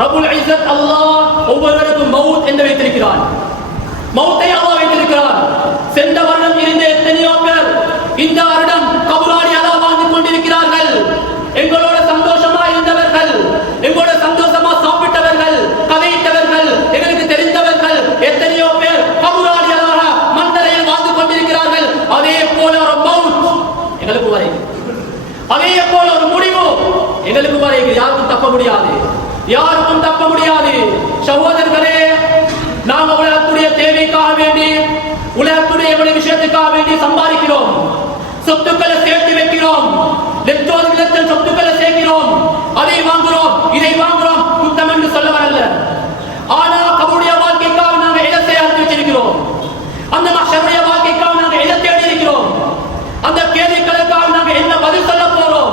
ரபுல் ஐசத் அல்லாஹ் ஒவ்வொருவருக்கும் மவுத் என்று வைத்திருக்கிறான் மவுத்தை அல்லாஹ் வைத்திருக்கிறார் சென்ற வருடம் இருந்த எத்தனையோ பேர் இந்த வருடம் கபுராடி அல்லாஹ் வாழ்ந்து கொண்டிருக்கிறார்கள் எங்களோட சந்தோஷமா இருந்தவர்கள் எங்களோட சந்தோஷமா சாப்பிட்டவர்கள் கதையிட்டவர்கள் எங்களுக்கு தெரிந்தவர்கள் எத்தனையோ பேர் கபுராடி அல்லாஹ் மந்தரையில் வாழ்ந்து கொண்டிருக்கிறார்கள் அதே போல ஒரு மவுத் எங்களுக்கு வரை அதே போல ஒரு முடிவு எங்களுக்கு வரை யாருக்கும் தப்ப முடியாது யாருக்கும் தப்ப முடியாது. சகோதரர்களே நாம் உலகத்துடைய தேவைக்காக வேண்டி உலகத்துடைய எவ்வளவு விஷயத்துக்காக வேண்டி சம்பாதிக்கிறோம். சொத்துக்களை சேர்த்து வைக்கிறோம். லட்சோதி லட்சம் சொத்துக்களை சேர்க்கிறோம். அதை வாங்குறோம் இதை வாங்குறோம். குத்தம் என்று சொல்ல வரல ஆனா அவருடைய வாழ்க்கைக்காக நாங்கள் இடத்தை அறுத்து வச்சிருக்கிறோம் அந்த மக்களுடைய வாழ்க்கைக்காக நாங்க எதை தேடி இருக்கிறோம்? அந்த கேள்விகளுக்காக நாங்கள் என்ன பதில் சொல்ல போறோம்?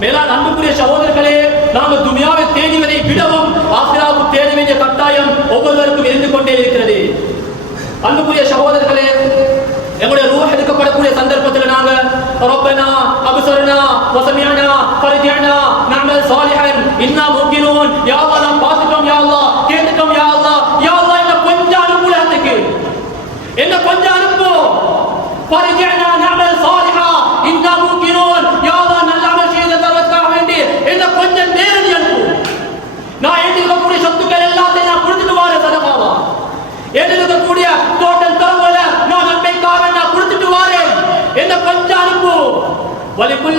மேலா அன்புக்குரிய சகோதரர்களே நாம துனியாவை தேடுவதை விடவும் ஆசிராவுக்கு தேட வேண்டிய கட்டாயம் ஒவ்வொருவருக்கும் இருந்து கொண்டே இருக்கிறது அன்புக்குரிய சகோதரர்களே எங்களுடைய ரூஹ் எடுக்கப்படக்கூடிய சந்தர்ப்பத்தில் நாங்க ரப்பனா அபுசரனா வசமியானா ஃபர்ஜிஅனா நஅமல் சாலிஹன் இன்னா முக்கினூன் யா அல்லாஹ் நாம் பார்த்துட்டோம் யா அல்லாஹ் கேட்டுட்டோம் யா அல்லாஹ் யா அல்லாஹ் என்ன கொஞ்சம் அனுகூலத்துக்கு என்ன கொஞ்சம் அனுப்பு فرجعنا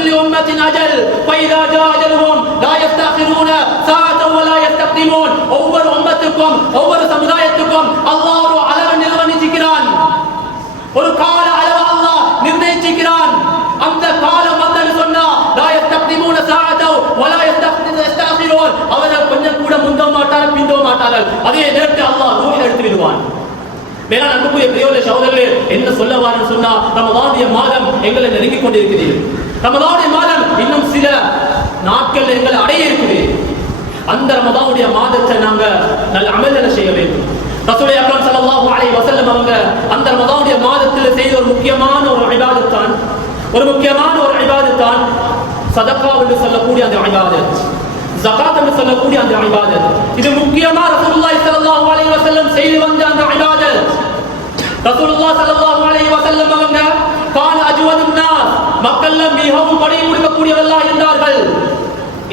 ولكل أمة أجل فإذا جاء أجلهم لا يستأخرون ساعة ولا يستقدمون ஒவ்வொரு உம்மத்துக்கும் ஒவ்வொரு சமுதாயத்துக்கும் அல்லாஹ் ஒரு அளவு நிர்வகிக்கிறான் ஒரு கால அளவு அல்லாஹ் நிர்ணயிச்சிருக்கிறான் அந்த காலம் வந்தன்னு சொன்னா லா யஸ்தக்திமூன சாஅத்தோ வலா யஸ்தக்திரூன் அவர்கள் கொஞ்சம் கூட முந்த மாட்டார்கள் பிந்த மாட்டார்கள் அதே நேரத்தில் அல்லாஹ் ரூஹை எடுத்து விடுவான் மேலான அன்புக்குரிய பெரியவர்களே சகோதரர்களே என்ன சொல்ல வாருன்னு சொன்னா ரமதானுடைய மாதம் எங்களை நெருங்கிக் கொண்டிருக்குது ரமதானுடைய மாதம் இன்னும் சில நாட்கள் எங்களை அடைய இருக்குது. அந்த ரமதானுடைய மாதத்தை நாங்க நல்ல அமல்களை செய்ய வேண்டும்? ரசூலை அக்ரம் சல்லாஹு அலை வசல்லம் அவங்க அந்த ரமதானுடைய மாதத்தில் செய்த ஒரு முக்கியமான ஒரு அழிவாதத்தான் ஒரு முக்கியமான ஒரு அழிவாதத்தான் தான் என்று சொல்லக்கூடிய அந்த அழிவாதத் ஜகாத் என்று சொல்லக்கூடிய அந்த அழிவாதத் இது முக்கியமா ரசூலுல்லாஹி ஸல்லல்லாஹு அலைஹி வஸல்லம் செய்து வந்த அந்த அழிவாதத் ரசூலுல்லாஹி ஸல்லல்லாஹு அலைஹி வஸல்லம் அவங்க கால் அஜ்வதுன்னா மக்கள் மிகவும் படை கொடுக்கக்கூடியவர்களாக இருந்தார்கள்.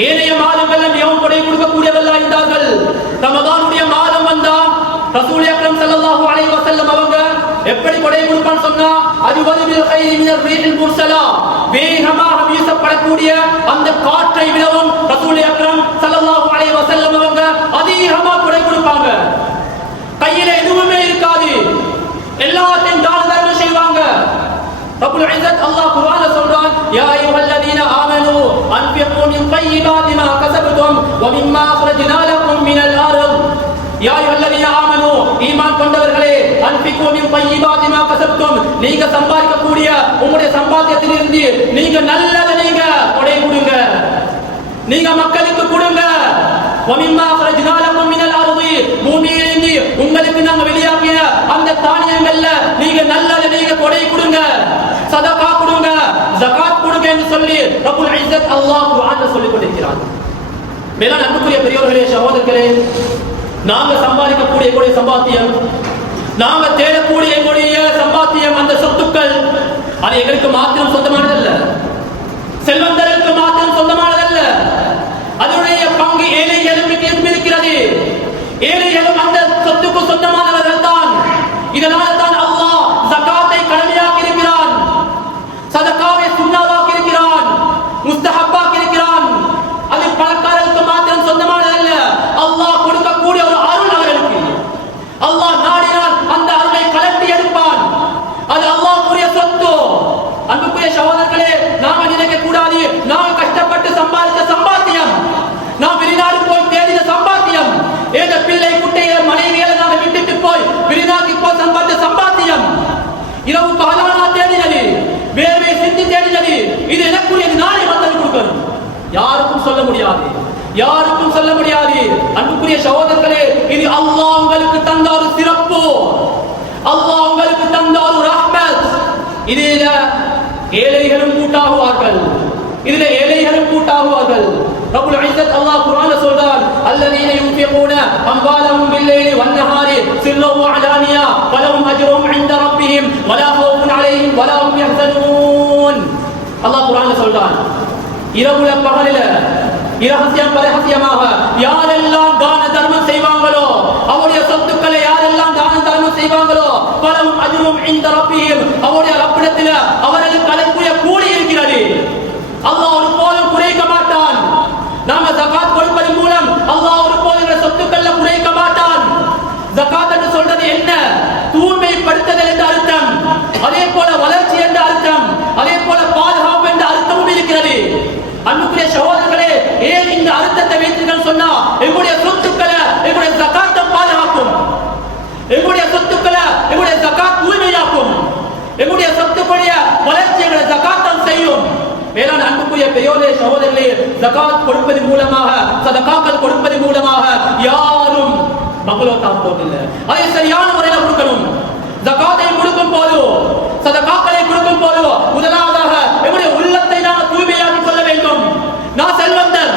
ஏனைய மாதங்கள் மிகவும் கொடை கொடுக்கக்கூடியவர்களாக இருந்தார்கள். ரமதானுடைய மாதம் வந்தா ரசூல் அக்ரம் ஸல்லல்லாஹு அலைஹி வஸல்லம் அவங்க எப்படி கொடை கொடுப்பான்னு சொன்னா அது வலிமில் கைரி மினர் ரீஹில் முர்சலா. வேகமாக வீசப்படக்கூடிய அந்த காற்றை விடவும் ரசூல் அக்ரம் ஸல்லல்லாஹு அலைஹி வஸல்லம் அவங்க அதிகமாக கொடை கொடுப்பாங்க. கையில எதுவுமே இருக்காது. எல்லாத்தையும் தான ரபுல் இஸத் அல்லாஹ் குர்ஆன்ல சொல்றான் யா அய்யுஹல்லதீன ஆமனு அன்ஃபிகு மின் தையிபாதி மா கஸபதும் வ மிம்மா அக்ரஜனா லகும் மினல் அர்த் யா அய்யுஹல்லதீன ஆமனு ஈமான் கொண்டவர்களே அன்ஃபிகு மின் தையிபாதி மா கஸபதும் நீங்க சம்பாதிக்கக்கூடிய உங்களுடைய சம்பாத்தியத்தில் சம்பாத்தியத்திலிருந்து நீங்க நல்லதை நீங்க கொடை கொடுங்க நீங்க மக்களுக்கு கொடுங்க. வ மிம்மா அக்ரஜனா லகும் மினல் அர்த் பூமியிலிருந்து உங்களுக்கு நாங்க வெளியே சொல்லி அல்லாஹ் சொல்லிக் கொண்டிருக்கிறார். மேலான அன்புக்குரிய பெரியவர்களே சகோதரர்களே நாங்க சம்பாதிக்கக்கூடிய சம்பாத்தியம் நாங்க தேடக்கூடிய எங்களுடைய சம்பாத்தியம் அந்த சொத்துக்கள் அது எங்களுக்கு மாத்திரம் சொந்தமானதல்ல. செல்வந்தருக்கு மாத்திரம் சொந்தமானதல்ல. அதனுடைய பங்கு ஏழைகளுக்கு இருக்கிறது. ஏழைகளும் அந்த சொத்துக்கு சொந்தமான தான் இதனால தான் அல்லாஹ் ஜகாத்தை கடமையாக்கி இருக்கிறான் சதகாவை சுண்ணாவாக்கி இருக்கிறான் முஸ்தஹப்பாக்கி இருக்கிறான் அது பணக்காரருக்கு மாத்திரம் சொந்தமானதல்ல அல்லாஹ் கொடுக்கக்கூடிய ஒரு அருள் அவர்களுக்கு அல்லாஹ் நாடினால் அந்த அருளை கலட்டி எடுப்பான் அது அல்லாஹ்வுடைய சொத்து அன்புக்குரிய சகோதரர்களே நாம நினைக்க கூடாது நாம கஷ்டப்பட்டு சம்பாதித்த சம்பாத்தியம் நாம் வெளிநாடு போய் தேடின சம்பாத்தியம் ஏத பிள்ளை குட்டைய மனைவிகளை நாம விட்டுட்டு போய் வெளிநாட்டுக்கு போய் சம்பாதித்த சம்பாத்தியம் இரவு பகலானா தேடினது வேர்வை சிந்தி தேடினது இது எனக்குரியது நாளை மக்கள் கொடுக்கணும் யாருக்கும் சொல்ல முடியாது யாருக்கும் சொல்ல முடியாது அன்புக்குரிய சகோதரர்களே இது அல்லாஹ் உங்களுக்கு தந்த ஒரு சிறப்பு அல்லாஹ் உங்களுக்கு தந்த ஒரு ரஹ்மத் இதில ஏழைகளும் கூட்டாகுவார்கள் இதில ஏழைகளும் கூட்டாகுவார்கள் ரபுல் இஸ்ஸத் அல்லாஹ் குர்ஆன்ல சொல்றான் அல்லதீன யுன்ஃபிகூன ينفقون أموالهم بالليل والنهار سرا وعلانية فلهم أجرهم عند ربهم ولا خوف عليهم ولا هم يحزنون அல்லாஹ் குர்ஆன்ல சொல்றான் இரவுல பகலில இரகசியம் பரகசியமாக யாரெல்லாம் தான தர்மம் செய்வாங்களோ அவருடைய சொத்துக்களை யாரெல்லாம் தான தர்மம் செய்வாங்களோ பலவும் அஜரும் இந்த ரப்பியும் அவருடைய ரப்பிடத்தில் அவர்களுக்கு அதற்குரிய கூலி இருக்கிறது அல்லாஹ் ஒரு போதும் குறைக்க மாட்டான் நாம ஜகாத் கொடுப்பதன் மூலம் அல்லாஹ் ஒரு போதும் எங்கள் சொத்துக்கள்ல குறைக்க மாட்டான் ஜகாத் என்று சொல்றது என்ன தூய்மைப்படுத்துதல் என்ற அர்த்தம் அதே போல வளர்ச்சி என்ற அர்த்தம் அதே போல பாதுகாப்பு என்ற அர்த்தமும் இருக்கிறது அன்புக்குரிய சகோதரர்களே ஏன் இந்த அர்த்தத்தை வைத்தீர்கள் சொன்னா எங்களுடைய சொத்துக்களை எங்களுடைய ஜகாத்தை பாதுகாக்கும். எங்களுடைய சொத்துக்களை எங்களுடைய ஜகாத் தூய்மையாக்கும். எங்களுடைய சொத்துக்களுடைய வளர்ச்சி எங்களுடைய ஜகாத்தம் செய்யும். மேலான அன்புக்குரிய பெயோதே சகோதரர்களே ஜகாத் கொடுப்பதன் மூலமாக சதகாக்கள் கொடுப்பதன் மூலமாக யாரும் மகளோ தாம் போகவில்லை. அதை சரியான முறையில் கொடுக்கணும். ஜகாத்தை கொடுக்கும் போது சதகாக்களை கொடுக்கும் போது முதலாவதாக எங்களுடைய உள்ளத்தை நாம் தூய்மையாக்கிக் கொள்ள வேண்டும் நான் செல்வந்தன்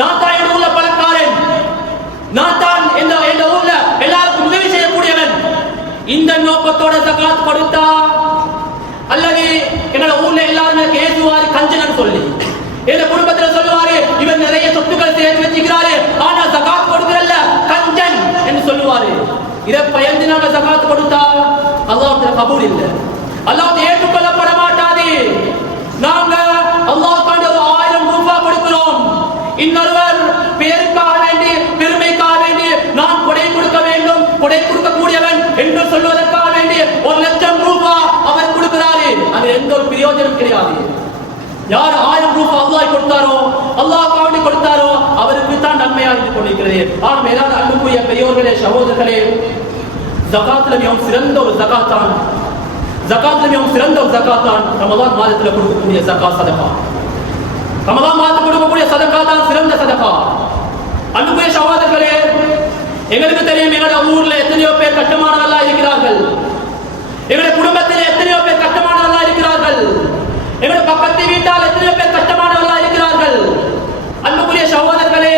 நான் தான் என் ஊர்ல பணக்காரன் நான் தான் இந்த இந்த ஊர்ல எல்லாருக்கும் உதவி செய்யக்கூடியவன் இந்த சகாத் கொடுத்தா அல்லது எங்களோட ஊர்ல எல்லாருமே ஏசுவாரு கஞ்சனன் சொல்லி. எங்க குடும்பத்துல சொல்லுவாரு இவன் நிறைய சொத்துக்கள் சேர்த்து வச்சுக்கிறாரு ஆனா சகாத் கொடுக்கிறல்ல கஞ்சன் என்று சொல்லுவாரு. இதை பயந்து நாங்க சகாத் கொடுத்தா அல்லாஹ் கபூல் இல்லை. அல்லாஹ் ஏற்றுக்கொள்ளப்பட மாட்டாது. நாங்க அல்லாஹ் ஆயிரம் ரூபாய் கொடுக்கிறோம். இன்னொரு பேருக்காக வேண்டி பெருமைக்காக வேண்டி நான் கொடை கொடுக்க வேண்டும் கொடை கொடுக்கக்கூடியவன் என்று சொல்வதற்காக வேண்டி ஒரு லட்சம் ரூபாய் அவர் கொடுக்கிறாரு அது எந்த ஒரு பிரயோஜனம் கிடையாது யார் ஆயிரம் ரூபாய் அல்லாஹ் கொடுத்தாரோ அல்லாஹ் காவடி கொடுத்தாரோ அவருக்கு தான் நன்மையா இருந்து கொண்டிருக்கிறது ஆனால் மேலான அன்புக்குரிய பெரியோர்களே சகோதரர்களே ஜகாத்துல மிகவும் சிறந்த ஒரு ஜகாத்தான் ஜகாத்துல மிகவும் சிறந்த ஒரு ஜகாத்தான் ரமலான் மாதத்துல கொடுக்கக்கூடிய ஜகா சதகா ரமலான் மாதத்துல கொடுக்கக்கூடிய சதகா தான் சிறந்த சதகா அன்புக்குரிய சகோதரர்களே எங்களுக்கு தெரியும் எங்களோட ஊர்ல எத்தனையோ பேர் கட்டுமானவர்களா இருக்கிறார்கள் எங்களுடைய குடும்பத்தில் எத்தனையோ பேர் கஷ்டமானவர்களா இருக்கிறார்கள் எங்களுடைய பக்கத்து வீட்டால் எத்தனையோ பேர் கஷ்டமானவர்களா இருக்கிறார்கள் அன்புக்குரிய சகோதரர்களே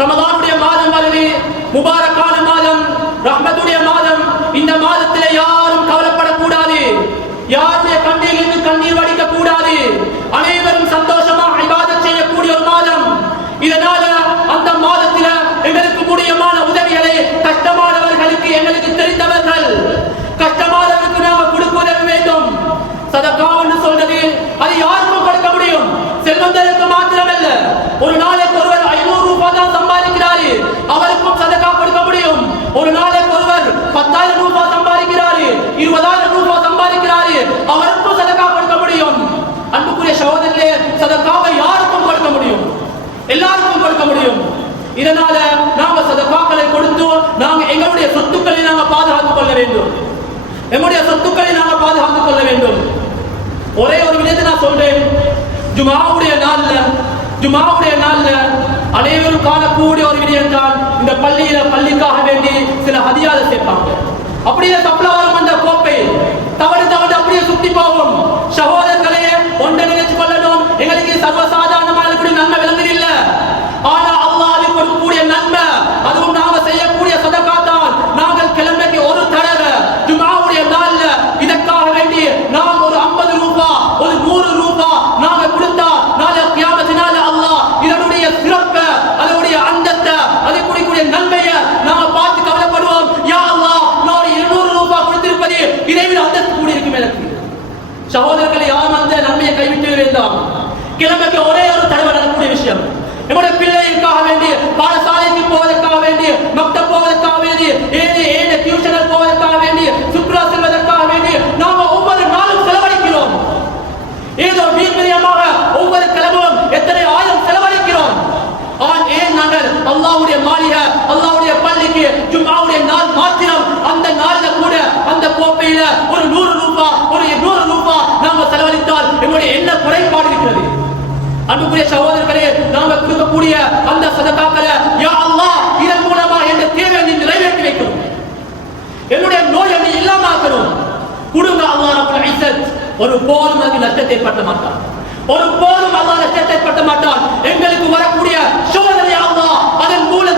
ரமதானுடைய மாதம் வருது முபாரக்கான மாதம் ரஹ்மத்துடைய மாதம் இந்த மாதத்திலே யாரும் கவலைப்படக்கூடாது யாருடைய கண்ணிலிருந்து கண்ணீர் வடிக்க கூடாது அனைவரும் சந்தோஷமா இபாதத் செய்யக்கூடிய ஒரு மாதம் இதனால அந்த மாதத்தில எங்களுக்கு முடியமான உதவிகளை கஷ்டமானவர்களுக்கு எங்களுக்கு தெரிந்தவர்கள் கஷ்டமானவர்களுக்கு நாம கொடுக்க உதவ வேண்டும் சதகா என்று சொல்றது அது யாருக்கும் கொடுக்க முடியும் செல்வந்தருக்கு மாத்திரமல்ல ஒரு நாளைக்கு ஒருவர் ஐநூறு ரூபாய் தான் சம்பாதிக்கிறாரு அவருக்கும் சதகா கொடுக்க முடியும் ஒரு நாளைக்கு ஒருவர் பத்தாயிரம் ரூபாய் சம்பாதிக்கிறாரு இருபதாயிரம் ரூபாய் சம்பாதிக்கிறாரு அவருக்கும் சதகா கொடுக்க முடியும் அன்புக்குரிய சகோதரர்களே சதகாவை யாருக்கும் கொடுக்க முடியும் எல்லாருக்கும் கொடுக்க முடியும் இதனால நாம சதகாக்களை கொடுத்து நாங்க எங்களுடைய சொத்துக்களை நாம பாதுகாத்துக் கொள்ள வேண்டும். எங்களுடைய சொத்துக்களை நாம பாதுகாத்துக் கொள்ள வேண்டும். ஒரே ஒரு விதத்தை நான் சொல்றேன். ஜுமாவுடைய நாள்ல ஜுமாவுடைய நாள்ல அனைவரும் காணக்கூடிய ஒரு விடயம் தான் இந்த பள்ளியில பள்ளிக்காக வேண்டி சில ஹதியாத சேர்ப்பாங்க அப்படியே தப்பலவரும் அந்த கோப்பை தவறு தவறு அப்படியே சுத்தி போகும் சகோதரர்களே ஒன்றை நினைச்சு கொள்ளணும் எங்களுக்கு சர்வசாதாரணமான கூட நன்மை விளங்குது இல்ல ஆனா அல்லாஹ் கொடுக்கக்கூடிய நன்மை அதுவும் நாங்க செய்யக்கூடிய சதகா தான் நாங்கள் கிழமைக்கு ஒரு தடவை ஜுமாவுடைய நாள்ல இதற்காக வேண்டி நாம் ஒரு 50 ரூபாய் ஒரு நூறு ரூபாய் நாங்க கொடுத்தா நாளை கியாமத்தினால அல்லாஹ் இதனுடைய சிறப்பை அதனுடைய அந்தத்தை அதை கூடிய நன்மையை நாம பார்த்து கவலைப்படுவோம் யா அல்லாஹ் நான் ஒரு 200 ரூபாய் கொடுத்திருப்பது இதை விட அந்தஸ்து கூடி இருக்கும் எனக்கு சகோதரர்களை யாரும் அந்த நன்மையை கைவிட்டு வேண்டாம் கிழமைக்கு ஒரே ஒரு தடவை நடக்கக்கூடிய விஷயம். நம்முடைய பிள்ளைகளுக்காக வேண்டி பாடசாலைக்கு போவதற்காக வேண்டி மக்த போவதற்காக வேண்டி ஏழு ஏழு டியூஷனில் போவதற்காக வேண்டி சுற்றுலா செல்வதற்காக வேண்டி நாம ஒவ்வொரு நாளும் செலவழிக்கிறோம். ஏதோ வீண்விரியமாக ஒவ்வொரு கிழமும் எத்தனை ஆயிரம் செலவழிக்கிறோம். ஆனால் ஏன் நாங்கள் அல்லாவுடைய மாளிகை அல்லாவுடைய பள்ளிக்கு ஜும்மாவுடைய நாள் மாத்திரம் அந்த நாளில் கூட அந்த கோப்பையில ஒரு நூறு ரூபாய் ஒரு நூறு ரூபாய் நாம செலவழித்தால் எங்களுடைய என்ன குறை அன்புக்குரிய சகோதரர்களே நாம கொடுக்கக்கூடிய அந்த சதகாக்களை யா அல்லா இதன் மூலமா என்ற தேவை நீ நிறைவேற்றி வைக்கணும்? என்னுடைய நோய் நீ இல்லாம ஆக்கணும் கொடுங்க அல்லா ரப்பல் இஸ்ஸத். ஒரு போதும் அது லட்சத்தை பட்ட மாட்டான். ஒரு போதும் அல்லா லட்சத்தை பட்ட மாட்டான். எங்களுக்கு வரக்கூடிய சோதனை அல்லா அதன் மூலம்